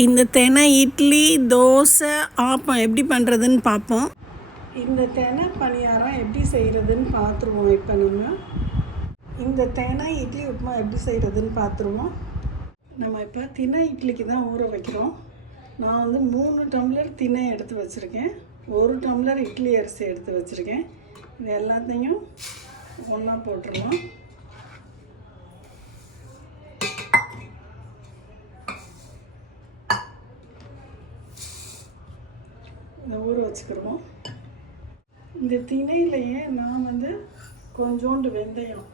இந்த தினை இட்லி தோசை ஆப்பம் எப்படி பண்ணுறதுன்னு பார்ப்போம். இந்த தினை பணியாரம் எப்படி செய்கிறதுன்னு பார்த்துருவோம். இப்போ இந்த தினை இட்லி உப்புமா எப்படி செய்கிறதுன்னு பார்த்துருவோம். நம்ம இப்போ தினை இட்லிக்கு தான் ஊற வைக்கிறோம். நான் 3 டம்ளர் தினை எடுத்து வச்சுருக்கேன், 1 டம்ளர் இட்லி அரிசி எடுத்து வச்சுருக்கேன். இது எல்லாத்தையும் ஒன்றா போட்டுருவோம். இதை ஊற வச்சுக்கிடுவோம். இந்த திணையிலையே நான் கொஞ்சோண்டு வெந்தயம்,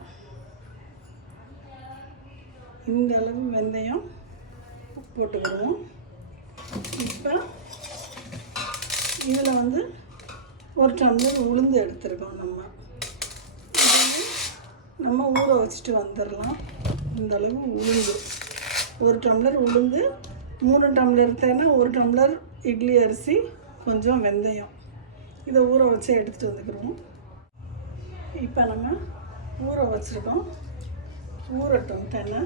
இந்த அளவு வெந்தயம் போட்டுக்கிடுவோம். இப்போ இதில் 1 டம்ளர் உளுந்து எடுத்துருக்கோம். நம்ம ஊற வச்சுட்டு வந்துடலாம். இந்த அளவு உளுந்து, 1 டம்ளர் உளுந்து, 3 டம்ளர் தேனை, 1 டம்ளர் இட்லி அரிசி, கொஞ்சம் வெந்தயம், இதை ஊற வச்சு எடுத்துகிட்டு வந்துக்கிறோம். இப்போ நம்ம ஊற வச்சுருக்கோம், ஊறட்டும். தேனை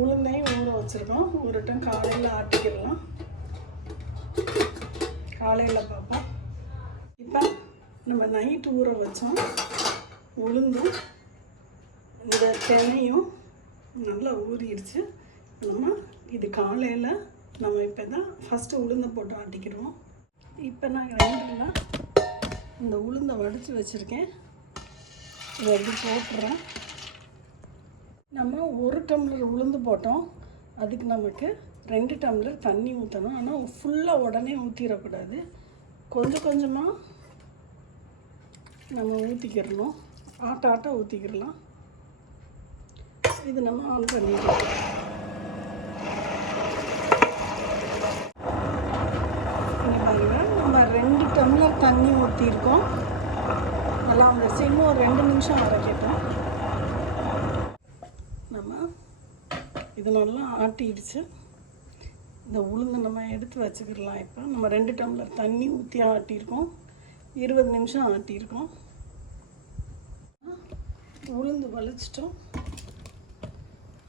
உளுந்தையும் ஊற வச்சுருக்கோம், ஊறட்டும். காலையில் ஆட்டிக்கிடலாம், காலையில் பார்ப்போம். இப்போ நம்ம நைட்டு ஊற வச்சோம் உளுந்தும் இந்த தினையும் நல்லா ஊறிடுச்சு. இது காலையில் நம்ம இப்போ தான் ஃபஸ்ட்டு உளுந்தை போட்டு ஆட்டிக்கிடுவோம். இப்போ நான் கிரைண்டரில் இந்த உளுந்தை வடித்து வச்சுருக்கேன், இதை எப்படி போட்டுறேன். நம்ம 1 டம்ளர் உளுந்து போட்டோம், அதுக்கு நமக்கு 2 டம்ளர் தண்ணி ஊற்றணும். ஆனால் ஃபுல்லாக உடனே ஊற்றிடக்கூடாது, கொஞ்சம் கொஞ்சமாக நம்ம ஊற்றிக்கிடணும். ஆட்ட ஊற்றிக்கிடலாம். இது நம்ம ஆன் பண்ணிக்கலாம். நம்ம 2 டம்ளர் தண்ணி ஊற்றிருக்கோம், நல்லா வந்துடுச்சு. இன்னும் ஒரு 2 நிமிஷம் அரைக்கட்டும். நம்ம இது நல்லா ஆட்டிடுச்சு. இந்த உளுந்து நம்ம எடுத்து வச்சுக்கிடலாம். இப்போ நம்ம 2 டம்ளர் தண்ணி ஊற்றி ஆட்டியிருக்கோம், 20 நிமிஷம் ஆட்டியிருக்கோம். உளுந்து வலிச்சிட்டோம்.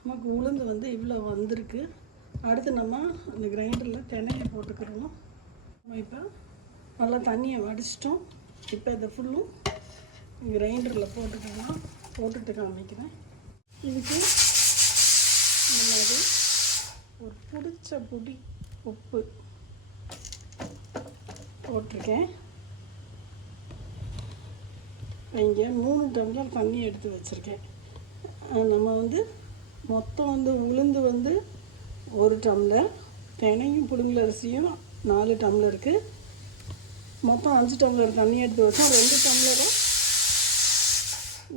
நமக்கு உளுந்து இவ்வளோ வந்திருக்கு. அடுத்து நம்ம அந்த கிரைண்டரில் தினையை போட்டுக்கிறோம். நம்ம இப்போ நல்லா தண்ணியை வடிச்சிட்டோம். இப்போ இதை ஃபுல்லும் கிரைண்டரில் போட்டுக்கலாம். போட்டுட்டு காமிக்கிறேன். இதுக்கு இந்த மாதிரி ஒரு பிடிச்ச பொடி உப்பு போட்டிருக்கேன். இங்கே 3 டம்ளர் தண்ணி எடுத்து வச்சுருக்கேன். நம்ம மொத்தம் உளுந்து 1 டம்ளர், தினையும் புழுங்கல் அரிசியும் 4 டம்ளருக்கு மொத்தம் 5 டம்ளர் தண்ணி எடுத்து வச்சோம். 2 டம்ளரை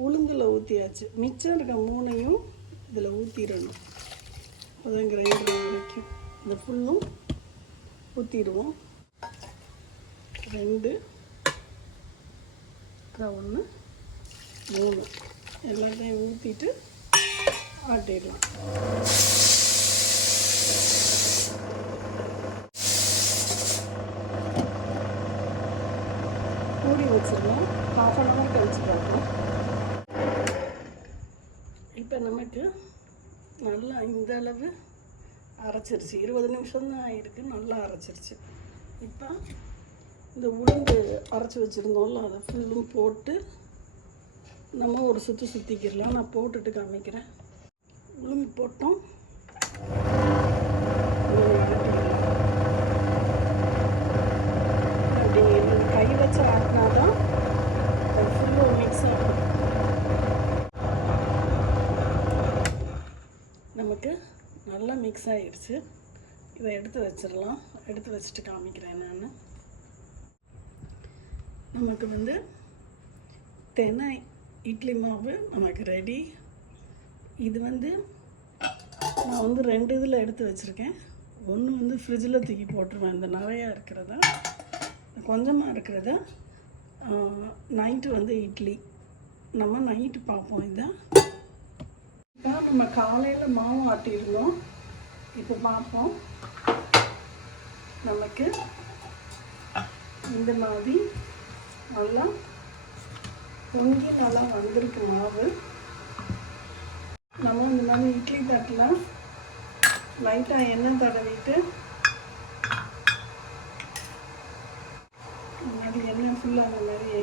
உளுந்தில் ஊற்றியாச்சு. மிச்சம் இருக்க 3ஐயும் இதில் ஊற்றிடணும். அப்போதான் கிரைண்டர் கிடைக்கும். இந்த ஃபுல்லும் ஊற்றிடுவோம். 2, 1, 3 எல்லாத்தையும் ஊற்றிட்டு ஆட்டிடலாம். மூடி வச்சிடலாம். 1/2 hour கழிச்சு பார்ப்போம். இப்போ நமக்கு நல்லா இந்த அளவு அரைச்சிருச்சு. 20 நிமிஷம் தான் ஆகிருக்கு, நல்லா அரைச்சிருச்சு. இப்போ இந்த உளுந்து அரைச்சி வச்சுருந்தோம்ல, அதை ஃபுல்லும் போட்டு நம்ம ஒரு சுற்றிக்கிடலாம். நான் போட்டுட்டு காமிக்கிறேன். உளுந்து போட்டோம், அப்படி கை வச்சு ஆட்டினா தான் அது ஃபுல்லும் மிக்ஸ் ஆகும். நமக்கு நல்லா மிக்ஸ் ஆகிடுச்சு. இதை எடுத்து வச்சிடலாம். எடுத்து வச்சுட்டு காமிக்கிறேன். நான் நமக்கு தினை இட்லி மாவு நமக்கு ரெடி. இது நான் 2 இதில் எடுத்து வச்சுருக்கேன். ஒன்று ஃப்ரிட்ஜில் தூக்கி போட்டுருவேன். இந்த நிறையா இருக்கிறத, கொஞ்சமாக இருக்கிறத நைட்டு இட்லி நம்ம நைட்டு பார்ப்போம். இதை இப்போ நம்ம காலையில் மாவு ஆட்டியிருந்தோம். இப்போ பார்ப்போம். நமக்கு இந்த மாதிரி நல்லா பொங்கி நல்லா வந்திருக்கு மாவு. நம்ம இந்த மாதிரி இட்லி தட்டில் லைட்டாக எண்ணெய் தடவிட்டு முன்னாடி எண்ணெய் ஃபுல்லாக அந்த மாதிரி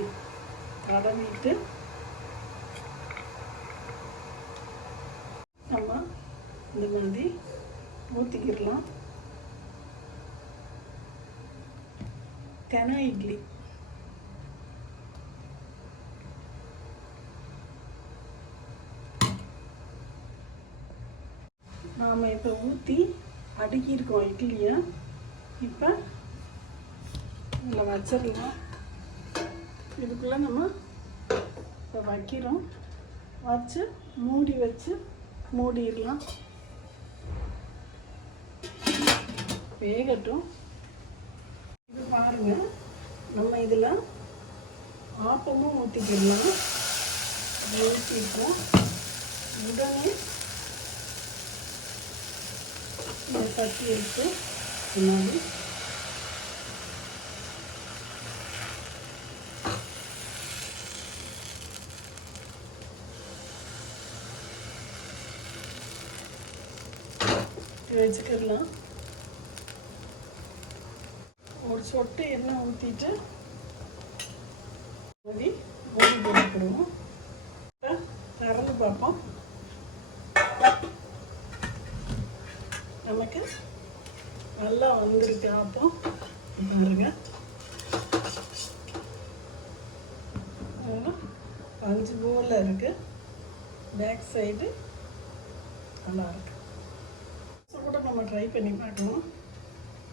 தடவிட்டு நம்ம இந்த மாதிரி ஊற்றிக்கிடலாம். தெனை இட்லி நாம் இப்போ ஊற்றி அடுக்கியிருக்கோம் இட்லியை. இப்போ இதில் வச்சிடலாம். இதுக்குள்ளே நம்ம இப்போ வைக்கிறோம். வச்சு மூடிடலாம். வேகட்டும். இது பாருங்கள், நம்ம இதில் ஆப்பமும் ஊற்றிக்கிடலாம். ஊற்றிப்போம். உடனே இதை தட்டி எடுத்து முன்னாடி வச்சுக்கிடலாம். ஒரு சொட்டு எண்ணெய் ஊற்றிட்டு மூடி போட்டுக்கிடுவோம். இப்போ திறந்து பார்ப்போம். நமக்கு நல்லா வந்திருக்கு ஆப்பம். பாருங்க, பஞ்சு போல் இருக்குது. பேக் சைடு நல்லா இருக்கு. கூட நம்ம ட்ரை பண்ணி பார்க்கலாம்.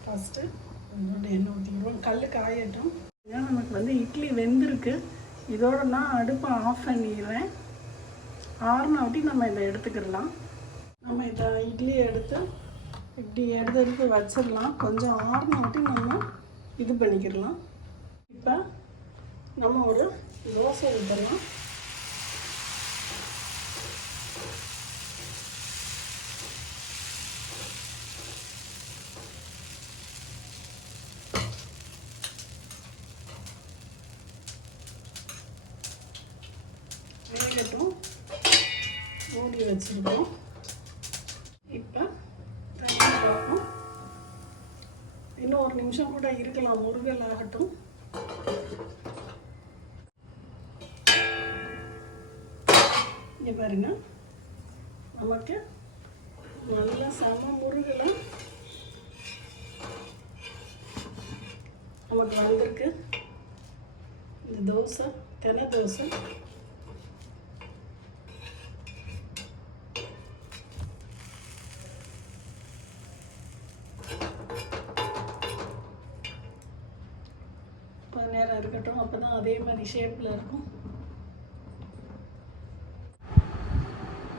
ஃபஸ்ட்டு கொஞ்சோண்டு எண்ணெய் ஊற்றிக்கிடுவோம். கல் காயட்டும். ஏன்னா நமக்கு வந்து இட்லி வெந்திருக்கு. இதோட நான் அடுப்பை ஆஃப் பண்ணிடுறேன். ஆறுனாட்டி நம்ம இதை எடுத்துக்கிடலாம். நம்ம இதை இட்லியை எடுத்து இப்படி எடுத்து வச்சிடலாம். கொஞ்சம் ஆறுனாட்டி நம்ம இது பண்ணிக்கிடலாம். இப்போ நம்ம ஒரு தோசை ஊற்றலாம். வேகட்டும். மூடி வச்சுருக்கோம். இப்போ தண்ணி பார்ப்போம். இன்னும் ஒரு நிமிஷம் கூட இருக்கலாம். முருகல் ஆகட்டும். இங்கே பாருங்க, நமக்கு நல்லா செம முருகலை நமக்கு வந்திருக்கு. இந்த தோசை தெனை தோசை கொஞ்ச நேரம் இருக்கட்டும். அப்போ தான் அதே மாதிரி ஷேப்பில் இருக்கும்.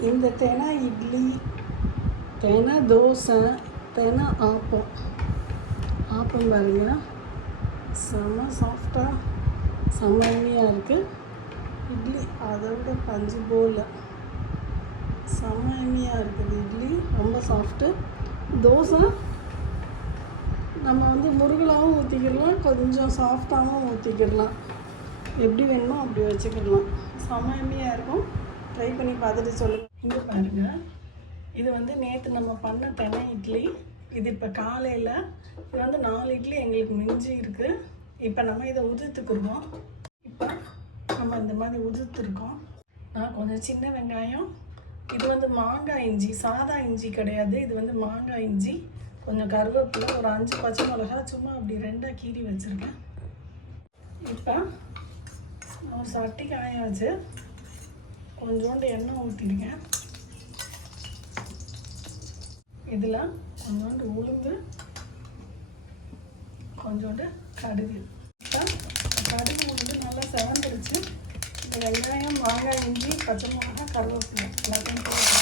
இந்த தெனை இட்லி, தெனை தோசை, தெனை ஆப்பம் பாருங்க, செம்ம சாஃப்டாக செம்மையாக இருக்குது. இட்லி அதை விட பஞ்சு போல் செம்மையாக இருக்குது. இட்லி ரொம்ப சாஃப்ட்டு. தோசை நம்ம வந்து முருகலாகவும் ஊற்றிக்கிடலாம், கொஞ்சம் சாஃப்டாகவும் ஊற்றிக்கிடலாம். எப்படி வேணுமோ அப்படி வச்சுக்கிடலாம். செம்மையாக இருக்கும். ட்ரை பண்ணி பார்த்துட்டு சொல்லுங்கள். இங்கே பாருங்கள், இது வந்து நேற்று நம்ம பண்ண தெனை இட்லி. இது இப்போ காலையில் இது வந்து 4 இட்லி எங்களுக்கு மிஞ்சி இருக்குது. இப்போ நம்ம இதை உதிர்த்துக்கிடுவோம். இப்போ நம்ம இந்த மாதிரி உதிர்த்துருக்கோம். கொஞ்சம் சின்ன வெங்காயம், இது வந்து மாங்காய் இஞ்சி, சாதா இஞ்சி கிடையாது, இது வந்து மாங்காய் இஞ்சி, கொஞ்சம் கருவேப்பிலை, ஒரு 5 பச்சை மிளகா சும்மா அப்படி 2 கீறி வச்சுருக்கேன். இப்போ ஒரு சட்டி காய வச்சு கொஞ்சோண்டு எண்ணெய் ஊற்றிடுங்க. இதில் கொஞ்சோண்டு உளுந்து, கொஞ்சோண்டு கடுகு. இப்போ கடுகு உளுந்து நல்லா செவந்துருச்சு. இந்த வெங்காயம், மாங்காய், இஞ்சி, பச்சை மிளகா, கருவேப்பிலை எல்லாத்தையும் போட்டு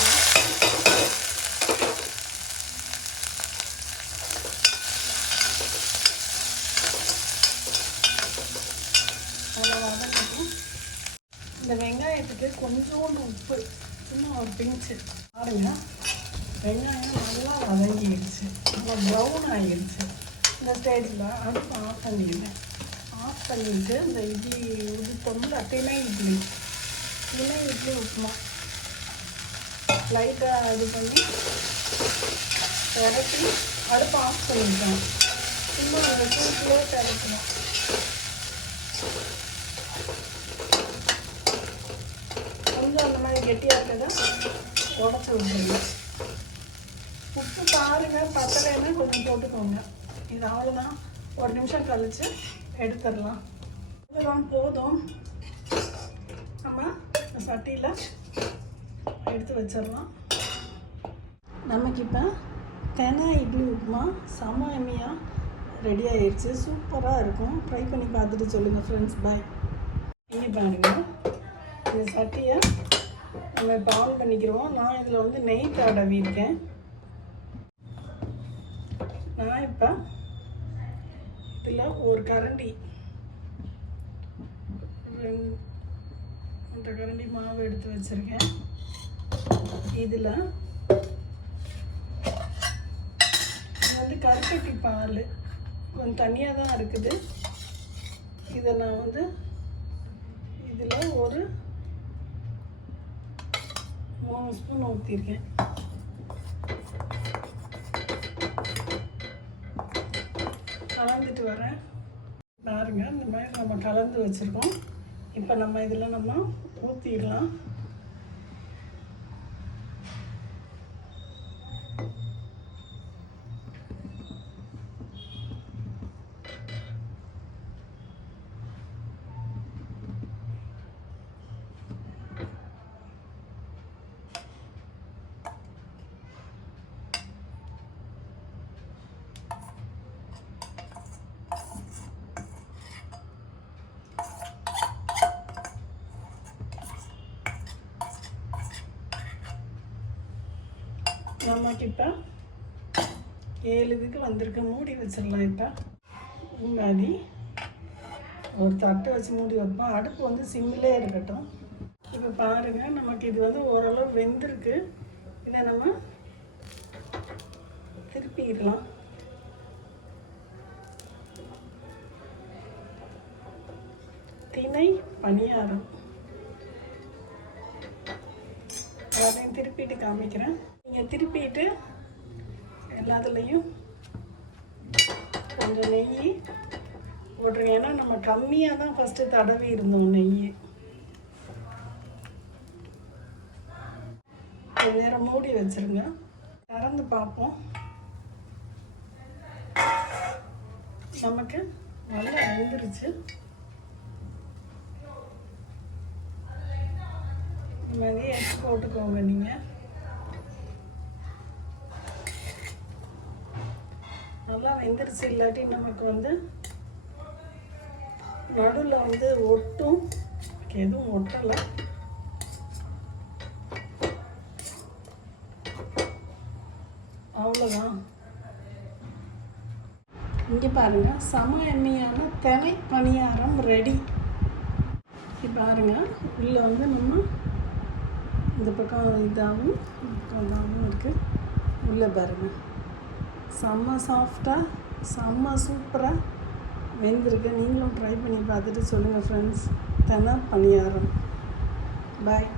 நல்லா வதக்கட்டும். இந்த வெங்காயத்துக்கு கொஞ்சோண்டு உப்பு, சும்மா ஒரு பிஞ்சு பாருங்க. வெங்காயம் நல்லா வதங்கிடுச்சு, நல்லா ப்ரௌன் ஆகிடுச்சு. இந்த ஸ்டேஜில் அடுப்பு ஆஃப் பண்ணிடுவேன். ஆஃப் பண்ணிவிட்டு இந்த இட்லி உதுத்தோம்ல, தினை இட்லி உப்புமா லைட்டாக இது பண்ணி பெரட்டி அடுப்பை ஆஃப் பண்ணிக்கலாம். சும்மா அந்த சூட்டிலே பெரட்டணும். கொஞ்சம் அந்த மாதிரி கெட்டியாக இருக்கிறத உடச்சி விட்டுருங்க. உப்பு பாருங்கள், பத்தலைன்னா கொஞ்சம் போட்டுக்கோங்க. இது அவ்வளோதான். ஒரு நிமிஷம் கழித்து எடுத்துடலாம். இதெல்லாம் போதும். நம்ம சட்டியில் எடுத்து வச்சிடலாம். நமக்கு இப்போ தெனை இட்லி உப்புமா செம எம்மியாக ரெடி ஆகிடுச்சு. சூப்பராக இருக்கும். ட்ரை பண்ணி பார்த்துட்டு சொல்லுங்கள் ஃப்ரெண்ட்ஸ். பாய். இனி பாருங்கள், இந்த சட்டியை நம்ம இப்போ ஆன் பண்ணிக்கிறோம். நான் இதில் வந்து நெய் தடவி இருக்கேன். நான் இப்போ இதில் ஒரு கரண்டி 2 கரண்டி மாவு எடுத்து வச்சுருக்கேன். இதில் வந்து கருப்பட்டி பால் கொஞ்சம் தனியாக தான் இருக்குது. இதை நான் வந்து இதில் ஒரு 3 ஸ்பூன் ஊற்றிருக்கேன். கலந்துட்டு வரேன் பாருங்க. இந்த மாதிரி நம்ம கலந்து வச்சுருக்கோம். இப்போ நம்ம இதில் நம்ம ஊற்றிடலாம். நமக்கு இப்போ 7 இதுக்கு வந்திருக்கு. மூடி வச்சிடலாம். இப்போ முன்னாடி ஒரு தட்டை வச்சு மூடி வைப்போம். அடுப்பு வந்து சிம்மிலே இருக்கட்டும். இப்போ பாருங்கள், நமக்கு இது வந்து ஓரளவு வெந்திருக்கு. இதை நம்ம திருப்பிடலாம். திணை பணியாரம் அதையும் திருப்பிட்டு காமிக்கிறேன். நீங்கள் திருப்பிட்டு எல்லாத்துலேயும் கொஞ்சம் நெய் போட்டுருங்க. ஏன்னா நம்ம கம்மியாக தான் ஃபஸ்ட்டு தடவி இருந்தோம் நெய். கொஞ்ச நேரம் மூடி வச்சுருங்க. திறந்து பார்ப்போம். நமக்கு நல்லா வெந்துருச்சு. இந்த மாதிரி எடுத்து போட்டுக்கோங்க. நீங்கள் நல்லா வெந்துருச்சு. இல்லாட்டி நமக்கு வந்து நடுவில் வந்து ஒட்டும். எதுவும் ஒட்டலை. அவ்வளோதான். இங்கே பாருங்கள், செம எம்மியான தினை பணியாரம் ரெடி. இப்போ பாருங்கள், உள்ளே வந்து நம்ம இந்த பக்கம் இதாகவும் இதாகவும் இருக்குது. உள்ளே பாருங்கள், செம்ம சாஃப்டாக செம்ம சூப்பராக வெந்திருக்கு. நீங்களும் ட்ரை பண்ணி பார்த்துட்டு சொல்லுங்கள் ஃப்ரெண்ட்ஸ். தினை பணியாரம். பாய்.